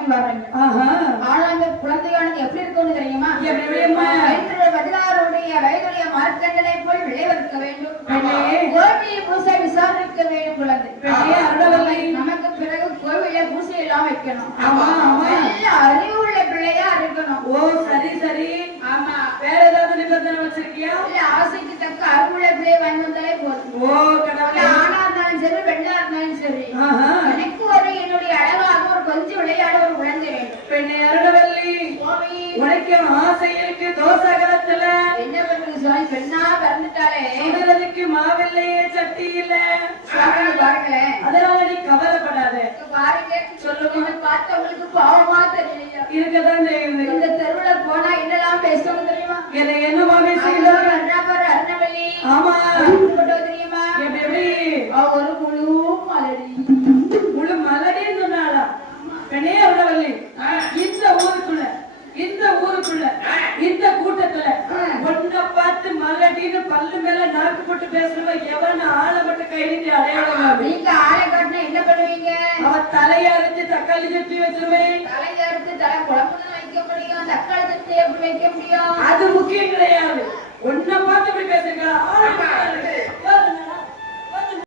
வாங்கி வர்றீங்க. ஆனா அந்த குழந்தையானது எப்படி இருக்கும்னு தெரியுமா? 16 வயதுடைய மார்க்கண்டனை போல் விளைவிக்க வேண்டும். கோவிலில் பூசை விசாரிக்க வேண்டும். குழந்தை நமக்கு பிறகு கோவில பூசை எல்லாம் வைக்கணும். நல்ல அறிவுள்ள பிள்ளையா இருக்கணும். ஓ சரி சரி. ஆமா. வேற ஏதாவது நிபந்தனை வச்சிருக்கியா? இல்ல ஆசைக்கு தக்க அறிவுள்ள பிள்ளை வாங்கி வந்தாலே போதும். ஓ கடவுளே. ஆணா இருந்தாலும் சரி பெண்ணா இருந்தாலும் சரி எனக்கு ஒரு என்னுடைய அழகாக ஒரு கொஞ்சம் விளையாட ஒரு குழந்தை வேண்டும். பெண்ணே அருணவல்லி உனக்கு ஆசை இருக்கு தோசகரத்துல என்ன பண்றது சுவாமி? பெண்ணா பிறந்துட்டாலே சுடுறதுக்கு மாவில்லையே சட்டி இல்ல பாருங்களேன். அதனால நீ கவலைப்படாத. பாருங்க சொல்லுங்க. பார்த்து உங்களுக்கு பாவமா தெரியலையா? இருக்கதான் தெரியுது. இந்த தெருவுல போனா என்னெல்லாம் பேசுவோம் தெரியுமா? என்னமா பேசுகிறோம்? அருணவல்லி. ஆமா தெரியுமா? எப்படி ஒரு முழு மலடி முழு மலடின்னு சொன்னாளா? பெண்ணே அருணவல்லி இந்த ஊருக்குள்ள இந்த கூட்டத்துல ஒன்ன பார்த்து மலடின்னு பல்லு மேல நாக்கு போட்டு பேசுறவ எவன் ஆளை மட்டும் கை நீட்டி அடையாளம். நீங்க ஆளை காட்டினா என்ன பண்ணுவீங்க? அவ தலைய அரைச்சு தக்காளி சட்னி வச்சிருவேன். தலைய அரைச்சு தலை குழம்புதான் வைக்க முடியும். தக்காளி சட்னி எப்படி வைக்க முடியும்? அது முக்கியம் கிடையாது. ஒன்ன பார்த்து இப்படி பேசுறீங்களா?